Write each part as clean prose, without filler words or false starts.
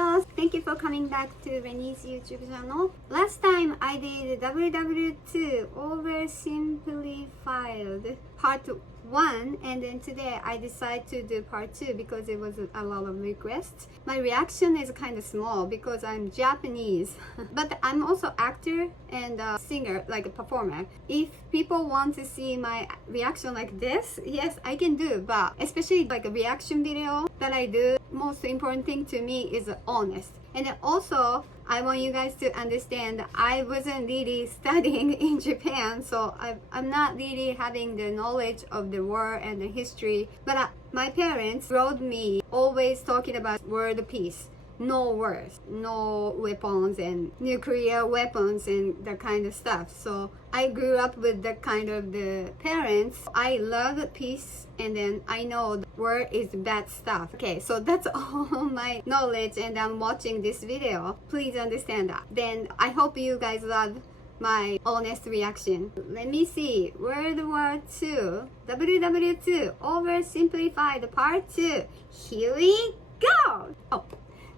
Hello, thank you for coming back to Rennie's YouTube channel. Last time I did WW2 OverSimplified part 1, and then today I decided to do part 2 because it was a lot of requests. My reaction is kind of small because I'm Japanese, but I'm also actor and a singer, like a performer. If people want to see my reaction like this, yes, I can do, but especially like a reaction video that I do, most important thing to me is honest. And then also, I want you guys to understand I wasn't really studying in Japan, so I'm not really having the knowledge of the war and the history. But my parents wrote me always talking about world peace. No wars, no weapons and nuclear weapons and that kind of stuff. So I grew up with that kind of the parents. I love peace, and then I know war is bad stuff. Okay, so that's all my knowledge, and I'm watching this video. Please understand that. Then I hope you guys love my honest reaction. Let me see. World War II, WW2, Oversimplified Part 2. Here we go! Oh,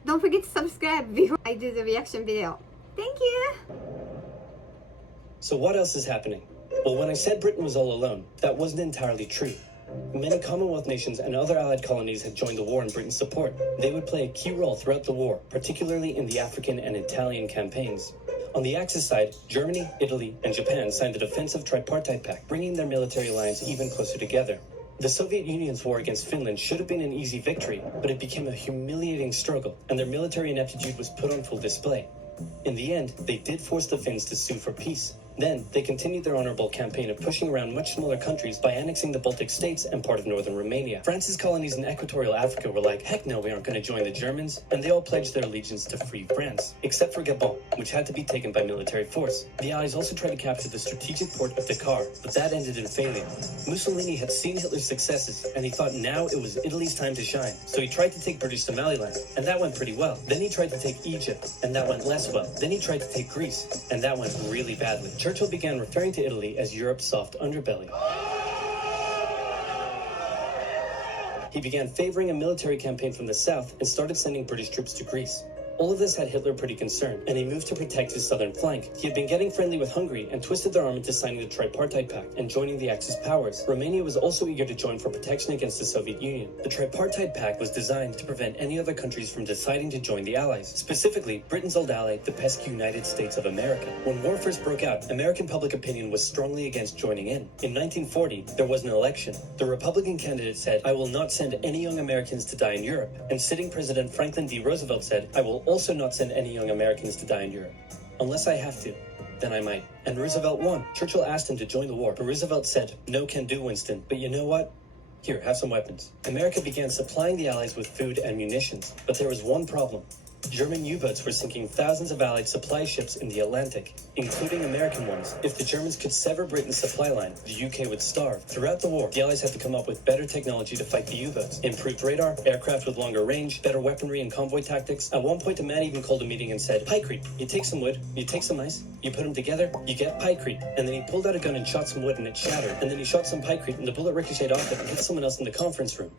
don't forget to subscribe before I do the reaction video. Thank you! So what else is happening? Well, when I said Britain was all alone, that wasn't entirely true. Many Commonwealth nations and other Allied colonies had joined the war in Britain's support. They would play a key role throughout the war, particularly in the African and Italian campaigns. On the Axis side, Germany, Italy, and Japan signed the Defensive Tripartite Pact, bringing their military alliance even closer together. The Soviet Union's war against Finland should have been an easy victory, but it became a humiliating struggle, and their military ineptitude was put on full display. In the end, they did force the Finns to sue for peace. Then, they continued their honorable campaign of pushing around much smaller countries by annexing the Baltic states and part of northern Romania. France's colonies in equatorial Africa were like, heck no, we aren't going to join the Germans, and they all pledged their allegiance to free France, except for Gabon, which had to be taken by military force. The Allies also tried to capture the strategic port of Dakar, but that ended in failure. Mussolini had seen Hitler's successes, and he thought now it was Italy's time to shine, so he tried to take British Somaliland, and that went pretty well. Then he tried to take Egypt, and that went less well. Then he tried to take Greece, and that went really badly. Churchill began referring to Italy as Europe's soft underbelly. He began favoring a military campaign from the south and started sending British troops to Greece. All of this had Hitler pretty concerned, and he moved to protect his southern flank. He had been getting friendly with Hungary and twisted their arm into signing the Tripartite Pact and joining the Axis powers. Romania was also eager to join for protection against the Soviet Union. The Tripartite Pact was designed to prevent any other countries from deciding to join the Allies, specifically Britain's old ally, the pesky United States of America. When war first broke out, American public opinion was strongly against joining in. In 1940, there was an election. The Republican candidate said, "I will not send any young Americans to die in Europe." And sitting President Franklin D. Roosevelt said, "I will also not send any young Americans to die in Europe. Unless I have to, then I might." And Roosevelt won. Churchill asked him to join the war, but Roosevelt said, "No can do, Winston. But you know what? Here, have some weapons." America began supplying the Allies with food and munitions, but there was one problem. German U-boats were sinking thousands of Allied supply ships in the Atlantic, including American ones. If the Germans could sever Britain's supply line, the UK would starve. Throughout the war, the Allies had to come up with better technology to fight the U-boats. Improved radar, aircraft with longer range, better weaponry and convoy tactics. At one point, a man even called a meeting and said, "Pykrete, you take some wood, you take some ice, you put them together, you get pykrete." And then he pulled out a gun and shot some wood and it shattered. And then he shot some pykrete and the bullet ricocheted off it and hit someone else in the conference room.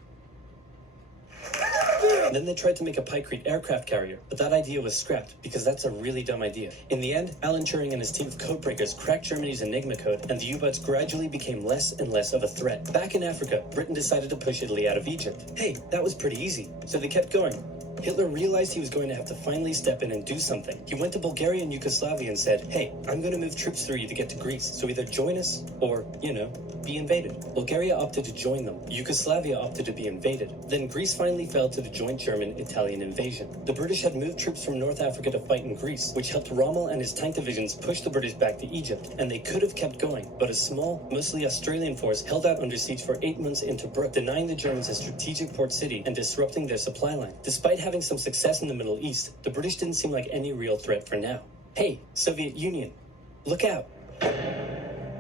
Then they tried to make a pykrete aircraft carrier, but that idea was scrapped because that's a really dumb idea. In the end, Alan Turing and his team of codebreakers cracked Germany's Enigma code, and the U-boats gradually became less and less of a threat. Back in Africa, Britain decided to push Italy out of Egypt. Hey, that was pretty easy, so they kept going. Hitler realized he was going to have to finally step in and do something. He went to Bulgaria and Yugoslavia and said, "Hey, I'm going to move troops through you to get to Greece, so either join us or, be invaded." Bulgaria opted to join them. Yugoslavia opted to be invaded. Then Greece finally fell to the joint German-Italian invasion. The British had moved troops from North Africa to fight in Greece, which helped Rommel and his tank divisions push the British back to Egypt. And they could have kept going, but a small, mostly Australian force held out under siege for 8 months in Tobruk, denying the Germans a strategic port city and disrupting their supply line. Despite having some success in the Middle East, the British didn't seem like any real threat for now. Hey, Soviet Union, look out!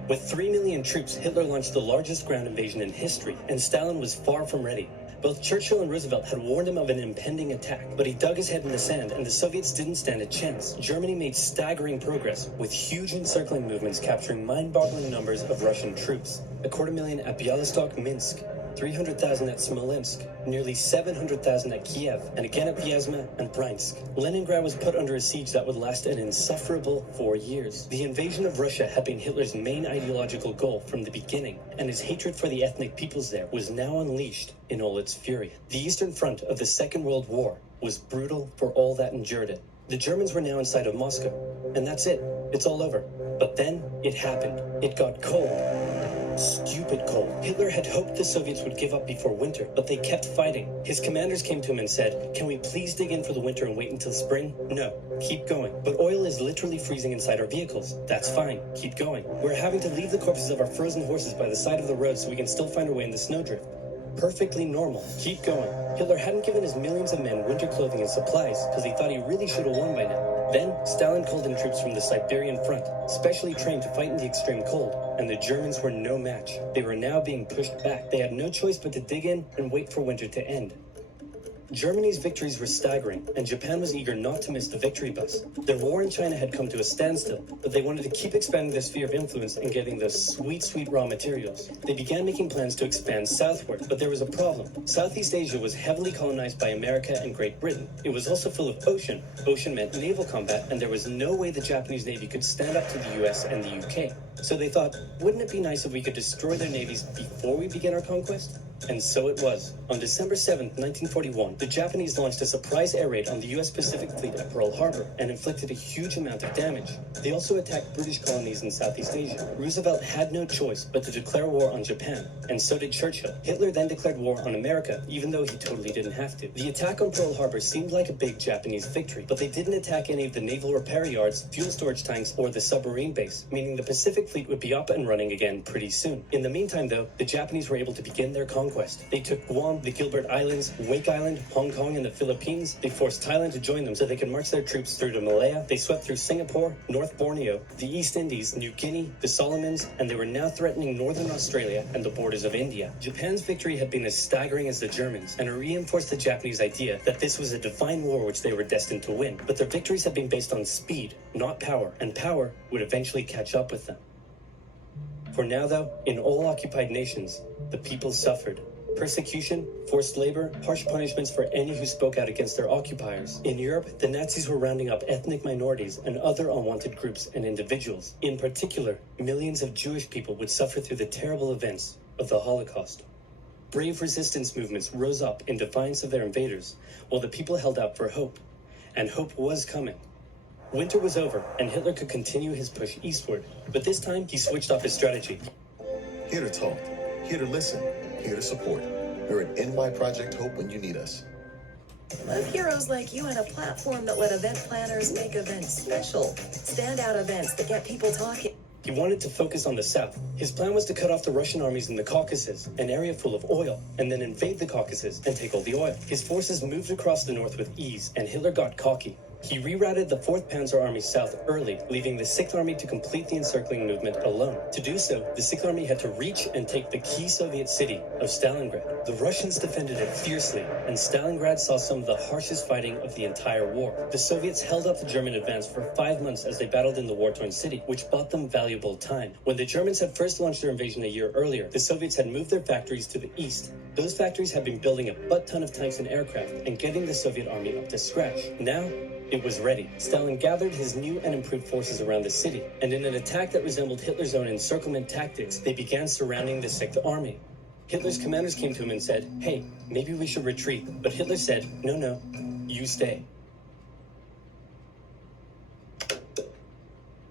With 3 million troops, Hitler launched the largest ground invasion in history, and Stalin was far from ready. Both Churchill and Roosevelt had warned him of an impending attack, but he dug his head in the sand, and the Soviets didn't stand a chance. Germany made staggering progress, with huge encircling movements capturing mind-boggling numbers of Russian troops. 250,000 at Bialystok, Minsk, 300,000 at Smolensk, nearly 700,000 at Kiev, and again at Vyazma and Bryansk. Leningrad was put under a siege that would last an insufferable 4 years. The invasion of Russia had been Hitler's main ideological goal from the beginning, and his hatred for the ethnic peoples there was now unleashed in all its fury. The Eastern Front of the Second World War was brutal for all that endured it. The Germans were now inside of Moscow, and that's it. It's all over. But then it happened. It got cold. Stupid cold. Hitler had hoped the Soviets would give up before winter, but they kept fighting. His commanders came to him and said, "Can we please dig in for the winter and wait until spring?" "No, keep going." "But oil is literally freezing inside our vehicles." "That's fine, keep going." "We're having to leave the corpses of our frozen horses by the side of the road so we can still find our way in the snowdrift." Perfectly normal. Keep going. Hitler hadn't given his millions of men winter clothing and supplies because he thought he really should have won by now. Then, Stalin called in troops from the Siberian front, specially trained to fight in the extreme cold, and the Germans were no match. They were now being pushed back. They had no choice but to dig in and wait for winter to end. Germany's victories were staggering, and Japan was eager not to miss the victory bus. Their war in China had come to a standstill, but they wanted to keep expanding their sphere of influence and getting those sweet, sweet raw materials. They began making plans to expand southward, but there was a problem. Southeast Asia was heavily colonized by America and Great Britain. It was also full of ocean. Ocean meant naval combat, and there was no way the Japanese Navy could stand up to the US and the UK. So they thought, wouldn't it be nice if we could destroy their navies before we begin our conquest? And so it was. On December 7, 1941, the Japanese launched a surprise air raid on the US Pacific Fleet at Pearl Harbor and inflicted a huge amount of damage. They also attacked British colonies in Southeast Asia. Roosevelt had no choice but to declare war on Japan, and so did Churchill. Hitler then declared war on America, even though he totally didn't have to. The attack on Pearl Harbor seemed like a big Japanese victory, but they didn't attack any of the naval repair yards, fuel storage tanks, or the submarine base, meaning the Pacific Fleet would be up and running again pretty soon. In the meantime, though, the Japanese were able to begin their conquest. They took Guam, the Gilbert Islands, Wake Island, Hong Kong, and the Philippines. They forced Thailand to join them so they could march their troops through to Malaya. They swept through Singapore, North Borneo, the East Indies, New Guinea, the Solomons, and they were now threatening northern Australia and the borders of India. Japan's victory had been as staggering as the Germans, and it reinforced the Japanese idea that this was a divine war which they were destined to win. But their victories had been based on speed, not power, and power would eventually catch up with them. For now, though, in all occupied nations, the people suffered. Persecution, forced labor, harsh punishments for any who spoke out against their occupiers. In Europe, the Nazis were rounding up ethnic minorities and other unwanted groups and individuals. In particular, millions of Jewish people would suffer through the terrible events of the Holocaust. Brave resistance movements rose up in defiance of their invaders, while the people held out for hope. And hope was coming. Winter was over, and Hitler could continue his push eastward. But this time, he switched up his strategy. Here to talk, here to listen, here to support. We're at NY Project Hope when you need us. Love heroes like you and a platform that let event planners make events special. Standout events that get people talking. He wanted to focus on the south. His plan was to cut off the Russian armies in the Caucasus, an area full of oil, and then invade the Caucasus and take all the oil. His forces moved across the north with ease, and Hitler got cocky. He rerouted the 4th Panzer Army south early, leaving the 6th Army to complete the encircling movement alone. To do so, the 6th Army had to reach and take the key Soviet city of Stalingrad. The Russians defended it fiercely, and Stalingrad saw some of the harshest fighting of the entire war. The Soviets held up the German advance for 5 months as they battled in the war-torn city, which bought them valuable time. When the Germans had first launched their invasion a year earlier, the Soviets had moved their factories to the east. Those factories had been building a butt-ton of tanks and aircraft and getting the Soviet army up to scratch. Now, it was ready. Stalin gathered his new and improved forces around the city, and in an attack that resembled Hitler's own encirclement tactics, they began surrounding the 6th Army. Hitler's commanders came to him and said, "Hey, maybe we should retreat." But Hitler said, No, you stay.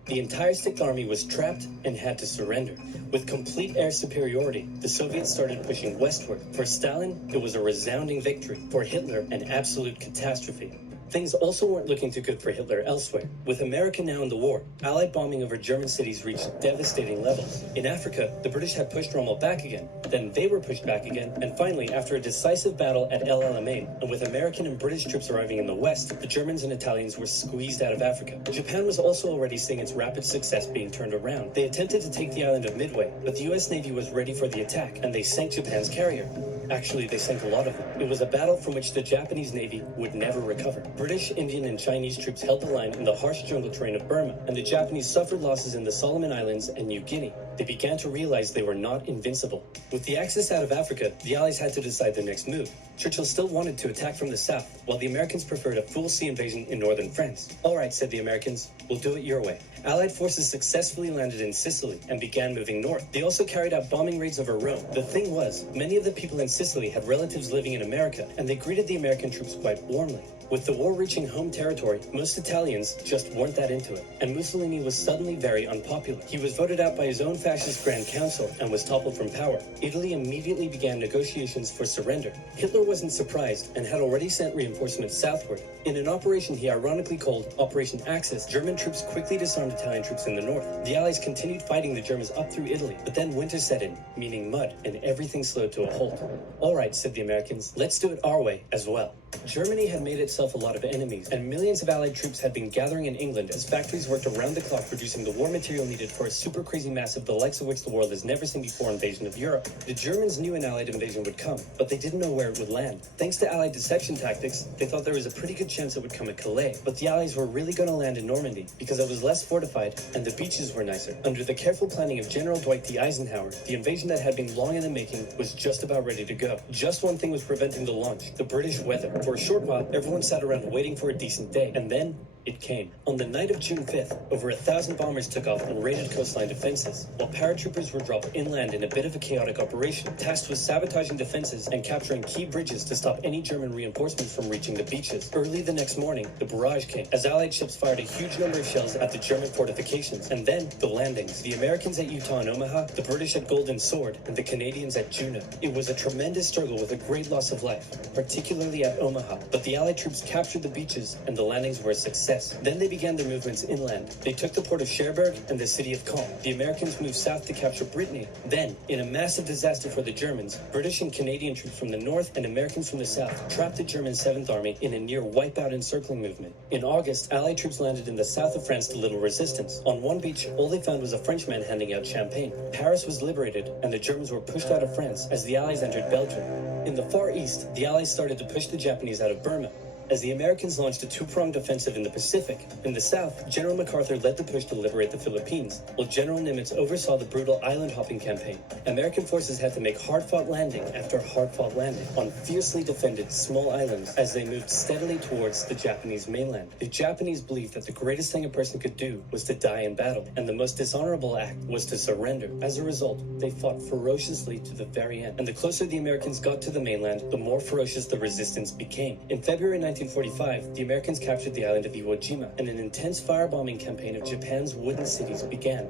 The entire 6th Army was trapped and had to surrender. With complete air superiority, the Soviets started pushing westward. For Stalin, it was a resounding victory. For Hitler, an absolute catastrophe. Things also weren't looking too good for Hitler elsewhere. With America now in the war, Allied bombing over German cities reached devastating levels. In Africa, the British had pushed Rommel back again. Then they were pushed back again. And finally, after a decisive battle at El Alamein, and with American and British troops arriving in the west, the Germans and Italians were squeezed out of Africa. Japan was also already seeing its rapid success being turned around. They attempted to take the island of Midway, but the US Navy was ready for the attack, and they sank Japan's carrier. Actually, they sank a lot of them. It was a battle from which the Japanese Navy would never recover. British, Indian, and Chinese troops held the line in the harsh jungle terrain of Burma, and the Japanese suffered losses in the Solomon Islands and New Guinea. they began to realize they were not invincible. With the Axis out of Africa, the Allies had to decide their next move. Churchill still wanted to attack from the south, while the Americans preferred a full sea invasion in northern France. All right, said the Americans, we'll do it your way. Allied forces successfully landed in Sicily and began moving north. They also carried out bombing raids over Rome. The thing was, many of the people in Sicily had relatives living in America, and they greeted the American troops quite warmly. With the war reaching home territory, most Italians just weren't that into it, and Mussolini was suddenly very unpopular. He was voted out by his own fascist Grand Council and was toppled from power. Italy immediately began negotiations for surrender. Hitler wasn't surprised and had already sent reinforcements southward. In an operation he ironically called Operation Axis, German troops quickly disarmed Italian troops in the north. The Allies continued fighting the Germans up through Italy, but then winter set in, meaning mud, and everything slowed to a halt. All right, said the Americans, let's do it our way as well. Germany had made itself a lot of enemies, and millions of Allied troops had been gathering in England as factories worked around the clock producing the war material needed for a super crazy massive, the likes of which the world has never seen before, invasion of Europe. The Germans knew an Allied invasion would come, but they didn't know where it would land. Thanks to Allied deception tactics, they thought there was a pretty good chance it would come at Calais, but the Allies were really going to land in Normandy because it was less fortified and the beaches were nicer. Under the careful planning of General Dwight D. Eisenhower, the invasion that had been long in the making was just about ready to go. Just one thing was preventing the launch: the British weather. For a short while, everyone sat around waiting for a decent day, and then it came. On the night of June 5th, over 1,000 bombers took off and raided coastline defenses, while paratroopers were dropped inland in a bit of a chaotic operation, tasked with sabotaging defenses and capturing key bridges to stop any German reinforcements from reaching the beaches. Early the next morning, the barrage came, as Allied ships fired a huge number of shells at the German fortifications, and then the landings. The Americans at Utah and Omaha, the British at Golden Sword, and the Canadians at Juneau. It was a tremendous struggle with a great loss of life, particularly at Omaha, but the Allied troops captured the beaches and the landings were a success. Then they began their movements inland. They took the port of Cherbourg and the city of Caen. The Americans moved south to capture Brittany. Then, in a massive disaster for the Germans, British and Canadian troops from the north and Americans from the south trapped the German 7th Army in a near wipeout encircling movement. In August, Allied troops landed in the south of France to little resistance. On one beach, all they found was a Frenchman handing out champagne. Paris was liberated, and the Germans were pushed out of France as the Allies entered Belgium. In the Far East, the Allies started to push the Japanese out of Burma, as the Americans launched a two-pronged offensive in the Pacific. In the south, General MacArthur led the push to liberate the Philippines, while General Nimitz oversaw the brutal island-hopping campaign. American forces had to make hard-fought landing after hard-fought landing on fiercely defended small islands as they moved steadily towards the Japanese mainland. The Japanese believed that the greatest thing a person could do was to die in battle, and the most dishonorable act was to surrender. As a result, they fought ferociously to the very end, and the closer the Americans got to the mainland, the more ferocious the resistance became. In February 1945, the Americans captured the island of Iwo Jima, and an intense firebombing campaign of Japan's wooden cities began.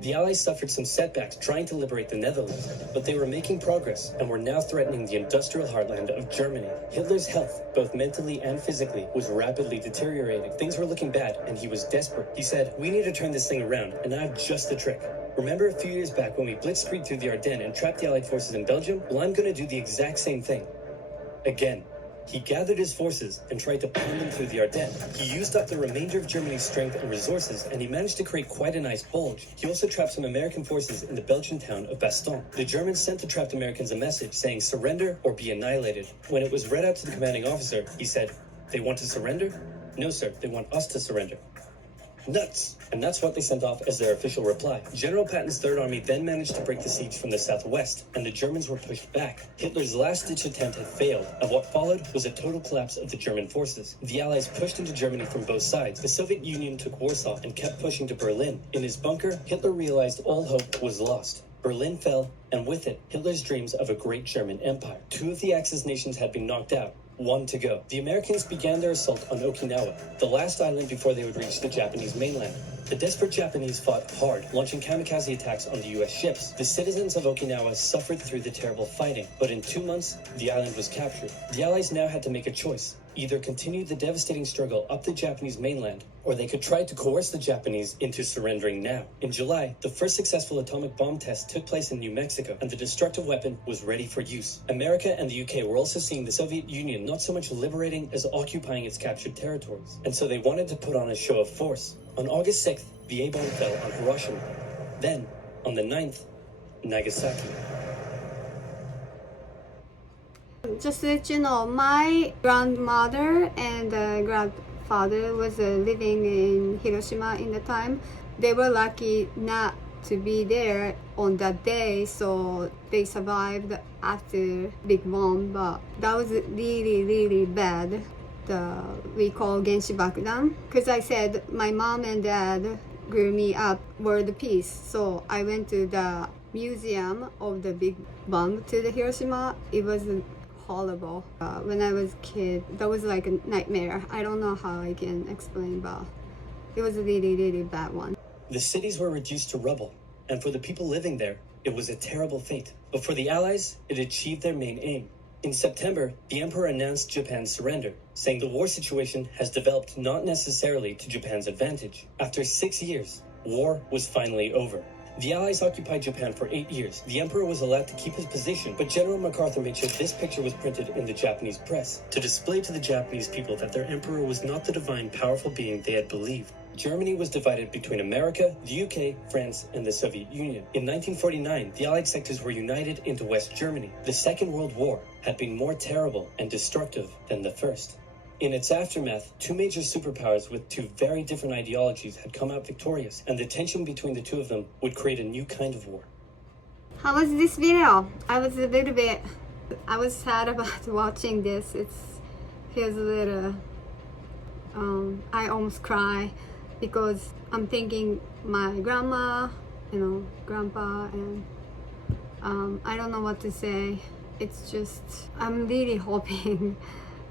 The Allies suffered some setbacks trying to liberate the Netherlands, but they were making progress and were now threatening the industrial heartland of Germany. Hitler's health, both mentally and physically, was rapidly deteriorating. Things were looking bad, and he was desperate. He said, "We need to turn this thing around, and I have just the trick. Remember a few years back when we blitzkrieged through the Ardennes and trapped the Allied forces in Belgium? Well, I'm going to do the exact same thing. Again." He gathered his forces and tried to pound them through the Ardennes. He used up the remainder of Germany's strength and resources, and he managed to create quite a nice bulge. He also trapped some American forces in the Belgian town of Bastogne. The Germans sent the trapped Americans a message saying, "Surrender or be annihilated." When it was read out to the commanding officer, he said, "They want to surrender? No, sir, they want us to surrender." Nuts! And that's what they sent off as their official reply. General Patton's Third Army then managed to break the siege from the southwest, and the Germans were pushed back. Hitler's last-ditch attempt had failed, and what followed was a total collapse of the German forces. The Allies pushed into Germany from both sides. The Soviet Union took Warsaw and kept pushing to Berlin. In his bunker, Hitler realized all hope was lost. Berlin fell, and with it, Hitler's dreams of a great German empire. Two of the Axis nations had been knocked out. One to go. The Americans began their assault on Okinawa, the last island before they would reach the Japanese mainland. The desperate Japanese fought hard, launching kamikaze attacks on the U.S. ships. The citizens of Okinawa suffered through the terrible fighting, but in 2 months, the island was captured. The Allies now had to make a choice. Either continue the devastating struggle up the Japanese mainland, or they could try to coerce the Japanese into surrendering now. In July, the first successful atomic bomb test took place in New Mexico, and the destructive weapon was ready for use. America and the UK were also seeing the Soviet Union not so much liberating as occupying its captured territories, and so they wanted to put on a show of force. On August 6th, the A-bomb fell on Hiroshima. Then, on the 9th, Nagasaki. Just to let you know, my grandmother and grandfather was living in Hiroshima in the time. They were lucky not to be there on that day, so they survived after big bomb, but that was really bad. We call Genshi Bakudan, because I said my mom and dad grew me up world peace, so I went to the museum of the big bomb to the Hiroshima. It was horrible. When I was a kid, that was like a nightmare. I don't know how I can explain, but it was a really bad one. The cities were reduced to rubble, and for the people living there, it was a terrible fate. But for the Allies, it achieved their main aim. In September, the Emperor announced Japan's surrender, saying the war situation has developed not necessarily to Japan's advantage. After 6 years, war was finally over. The Allies occupied Japan for 8 years. The Emperor was allowed to keep his position, but General MacArthur made sure this picture was printed in the Japanese press to display to the Japanese people that their emperor was not the divine, powerful being they had believed. Germany was divided between America, the UK, France, and the Soviet Union. In 1949, the Allied sectors were united into West Germany. The Second World War had been more terrible and destructive than the first. In its aftermath, two major superpowers with two very different ideologies had come out victorious, and the tension between the two of them would create a new kind of war. How was this video? I was sad about watching this. It feels a little, I almost cry because I'm thinking my grandma, grandpa, and I don't know what to say. It's just, I'm really hoping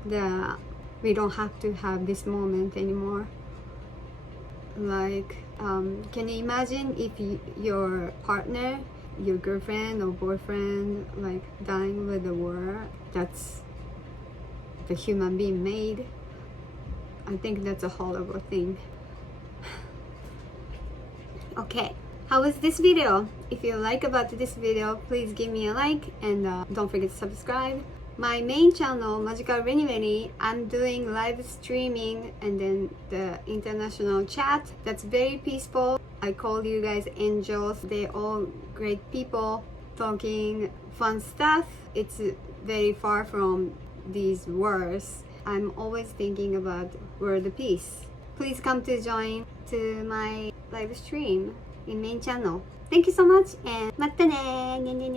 that we don't have to have this moment anymore. Like, can you imagine if your partner, your girlfriend or boyfriend, like dying with the war? That's the human being made. I think that's a horrible thing. Okay, how was this video? If you like about this video, please give me a like and don't forget to subscribe. My main channel, Magical Renny, I'm doing live streaming and then the international chat. That's very peaceful. I call you guys angels. They're all great people talking fun stuff. It's very far from these wars. I'm always thinking about world peace. Please come to join to my live stream in main channel. Thank you so much and またね